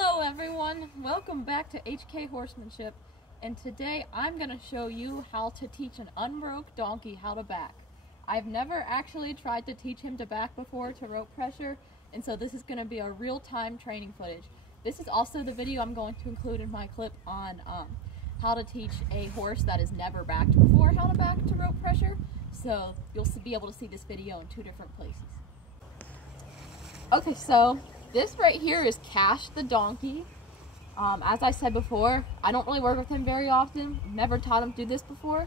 Hello everyone, welcome back to HK Horsemanship, and today I'm going to show you how to teach an unbroke donkey how to back. I've never actually tried to teach him to back before to rope pressure, and so this is going to be a real-time training footage. This is also the video I'm going to include in my clip on how to teach a horse that has never backed before how to back to rope pressure, so you'll be able to see this video in two different places. Okay, so this right here is Cash the donkey. As I said before, I don't really work with him very often. Never taught him to do this before.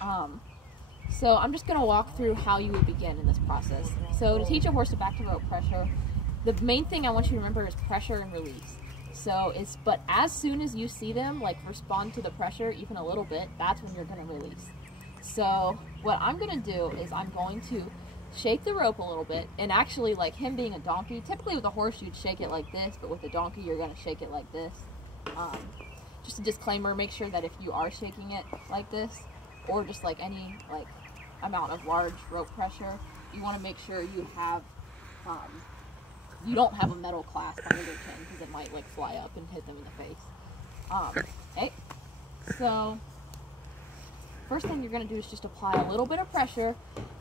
So I'm just going to walk through how you would begin in this process. So to teach a horse to back to rope pressure, the main thing I want you to remember is pressure and release. But as soon as you see them respond to the pressure even a little bit, that's when you're going to release. So what I'm going to do is I'm going to shake the rope a little bit, and actually, like him being a donkey, typically with a horse you'd shake it like this, but with a donkey you're going to shake it like this. Just a disclaimer, make sure that if you are shaking it like this, or just like any amount of large rope pressure, you want to make sure you have you don't have a metal clasp under their chin, because it might fly up and hit them in the face. Okay, so first thing you're going to do is just apply a little bit of pressure,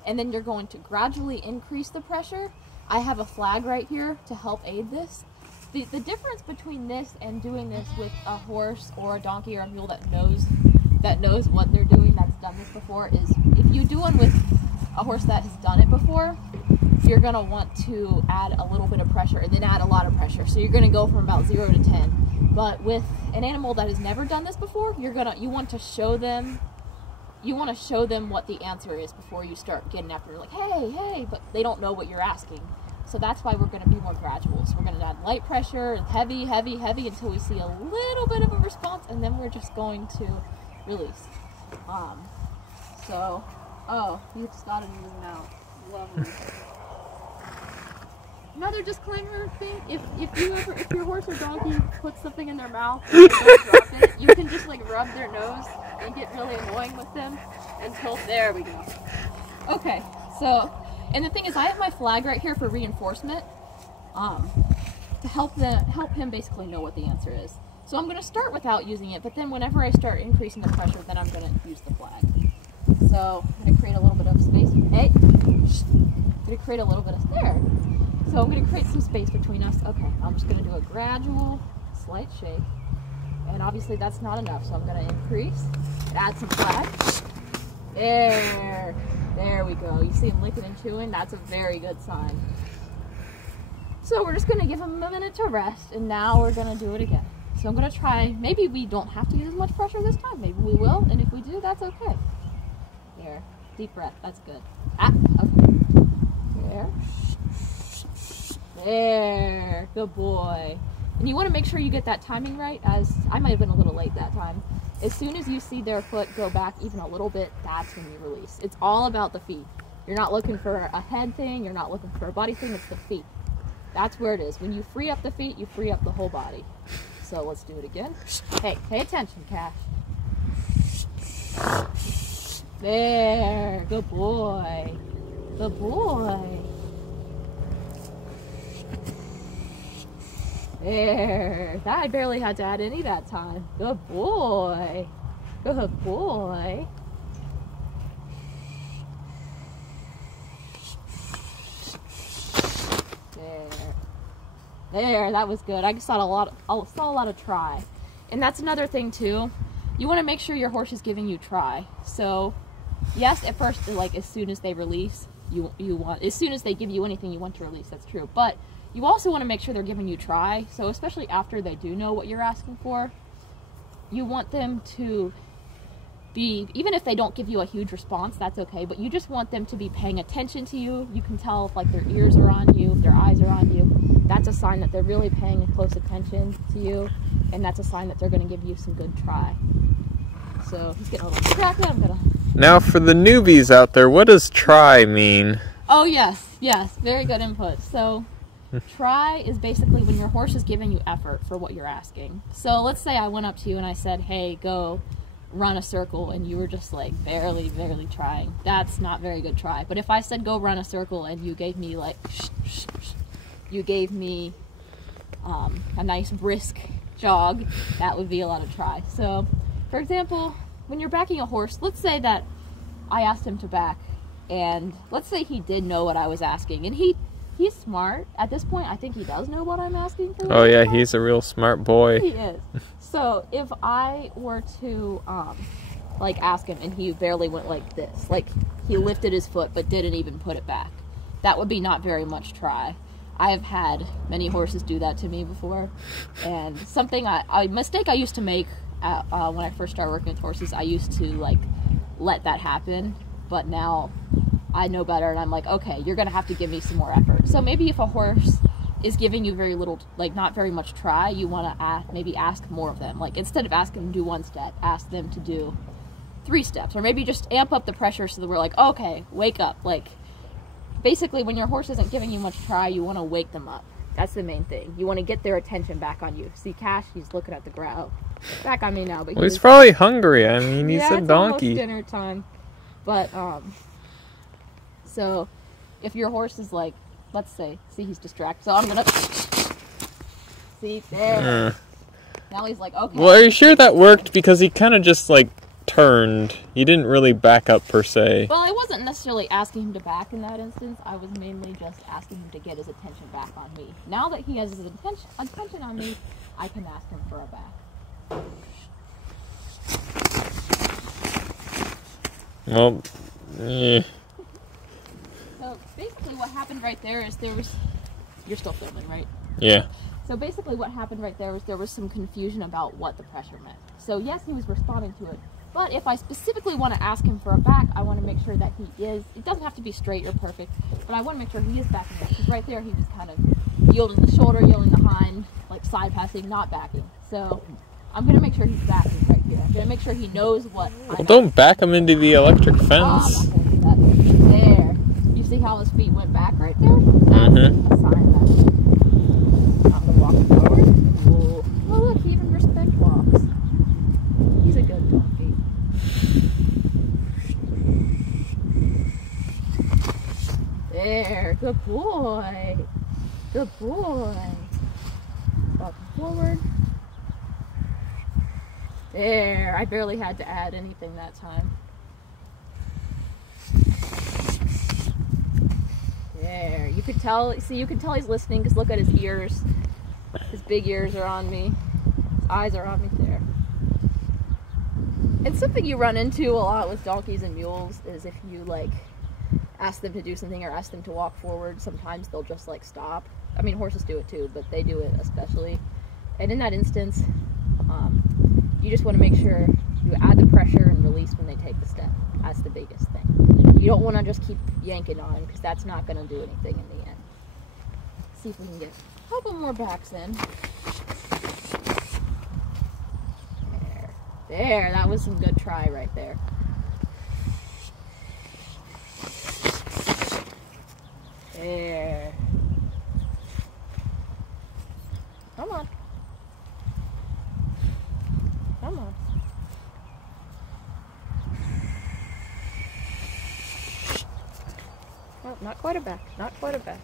and then you're going to gradually increase the pressure. I have a flag right here to help aid this. The difference between this and doing this with a horse or a donkey or a mule that knows what they're doing, that's done this before, is if you do one with a horse that has done it before, you're going to want to add a little bit of pressure and then add a lot of pressure. So you're going to go from about 0 to 10. But with an animal that has never done this before, you want to show them what the answer is before you start getting after. Like, hey, but they don't know what you're asking. So that's why we're going to be more gradual. So we're going to add light pressure, heavy, heavy, heavy, until we see a little bit of a response, and then we're just going to release. Oh, he just got it in his mouth. Lovely. Another disclaimer thing, if your horse or donkey puts something in their mouth and don't drop it, you can just rub their nose and get really annoying with them until, there we go. Okay, so, and the thing is, I have my flag right here for reinforcement, to help him basically know what the answer is. So I'm going to start without using it, but then whenever I start increasing the pressure, then I'm going to use the flag. So I'm going to create a little bit of space. Hey, I'm going to create a little bit of, there. So I'm going to create some space between us. Okay, I'm just going to do a gradual, slight shake. And obviously that's not enough, so I'm going to increase and add some flag. There we go. You see him licking and chewing? That's a very good sign. So we're just going to give him a minute to rest, and now we're going to do it again. So I'm going to try, maybe we don't have to use as much pressure this time. Maybe we will, and if we do, that's okay. There. Deep breath. That's good. Okay. There. Good boy. And you want to make sure you get that timing right, as I might have been a little late that time. As soon as you see their foot go back even a little bit, that's when you release. It's all about the feet. You're not looking for a head thing, you're not looking for a body thing, it's the feet. That's where it is. When you free up the feet, you free up the whole body. So let's do it again. Hey, pay attention, Cash. There. Good boy. Good boy. There. I barely had to add any that time. Good boy. Good boy. There. That was good. I saw a lot of try. And that's another thing too. You want to make sure your horse is giving you try. So, yes, at first, as soon as they release, as soon as they give you anything, you want to release. That's true. But you also want to make sure they're giving you try. So especially after they do know what you're asking for, you want them to be, even if they don't give you a huge response, that's okay, but you just want them to be paying attention to you. You can tell if their ears are on you, if their eyes are on you. That's a sign that they're really paying close attention to you, and that's a sign that they're going to give you some good try. So he's getting a little distracted. Now for the newbies out there, what does try mean? Oh yes, very good input. So try is basically when your horse is giving you effort for what you're asking. So let's say I went up to you and I said, hey, go run a circle, and you were just barely trying. That's not very good try. But if I said go run a circle and you gave me a nice brisk jog, that would be a lot of try. So, for example, when you're backing a horse, let's say that I asked him to back, and let's say he did know what I was asking, and he's smart. At this point, I think he does know what I'm asking for. Oh yeah, he's a real smart boy. He is. So if I were to like ask him and he barely went like this, like he lifted his foot but didn't even put it back, that would be not very much try. I have had many horses do that to me before, and something a mistake I used to make when I first started working with horses, I used to like let that happen, but now I know better, and I'm like, okay, you're gonna have to give me some more effort. So maybe if a horse is giving you very little, like not very much try, you want to maybe ask more of them. Like instead of asking them to do 1 step, ask them to do 3 steps, or maybe just amp up the pressure so that we're like, okay, wake up. Like basically, when your horse isn't giving you much try, you want to wake them up. That's the main thing. You want to get their attention back on you. See, Cash, he's looking at the ground. Back on me now, but well, he's probably hungry. I mean, he's a donkey. Almost dinner time. But so if your horse is like, let's say, see, he's distracted. So I'm gonna see there. Now he's like, okay. Well, are you sure that worked? Because he kind of just like turned. He didn't really back up per se. Well, I wasn't necessarily asking him to back in that instance. I was mainly just asking him to get his attention back on me. Now that he has his attention on me, I can ask him for a back. Well, yeah. So basically what happened right there is you're still filming, right? Yeah. So basically what happened right there was there was some confusion about what the pressure meant. So yes, he was responding to it, but if I specifically want to ask him for a back, I want to make sure that he is, it doesn't have to be straight or perfect, but I want to make sure he is backing up, because right there he was kind of yielding the shoulder, yielding the hind, like side passing, not backing. So I'm going to make sure he's backing right here. I'm going to make sure he knows what Well, don't back him into the electric fence. There. You see how his feet went back right there? That's a sign that I'm going to walk forward. Whoa. Oh, look, he even respect walks. He's a good donkey. There. Good boy. Good boy. Walking forward. There, I barely had to add anything that time. There, you could tell, see, you can tell he's listening because look at his ears. His big ears are on me. His eyes are on me there. And something you run into a lot with donkeys and mules is if you like ask them to do something or ask them to walk forward, sometimes they'll just like stop. I mean, horses do it too, but they do it especially. And in that instance, you just want to make sure you add the pressure and release when they take the step. That's the biggest thing. You don't want to just keep yanking on them because that's not going to do anything in the end. Let's see if we can get a couple more backs in. There, that was some good try right there. There. Come on. Come on. Oh, not quite a back. Not quite a back.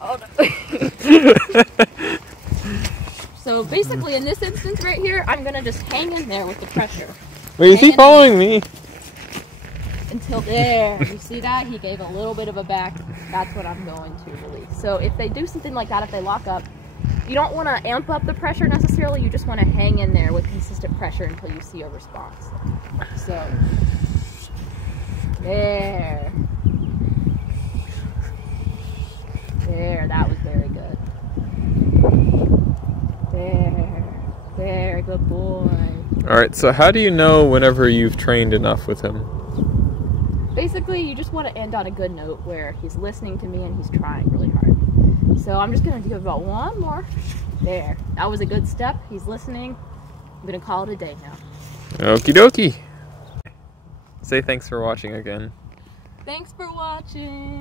Oh, no. So basically in this instance right here, I'm going to just hang in there with the pressure. Wait, is he following me? Until there. You see that? He gave a little bit of a back. That's what I'm going to release. So if they do something like that, if they lock up, you don't want to amp up the pressure necessarily. You just want to hang in there with consistent pressure until you see a response. So, there. There, that was very good. There, good boy. Alright, so how do you know whenever you've trained enough with him? Basically, you just want to end on a good note where he's listening to me and he's trying really hard. So I'm just going to give about one more. There. That was a good step. He's listening. I'm going to call it a day now. Okie dokie. Say thanks for watching again. Thanks for watching.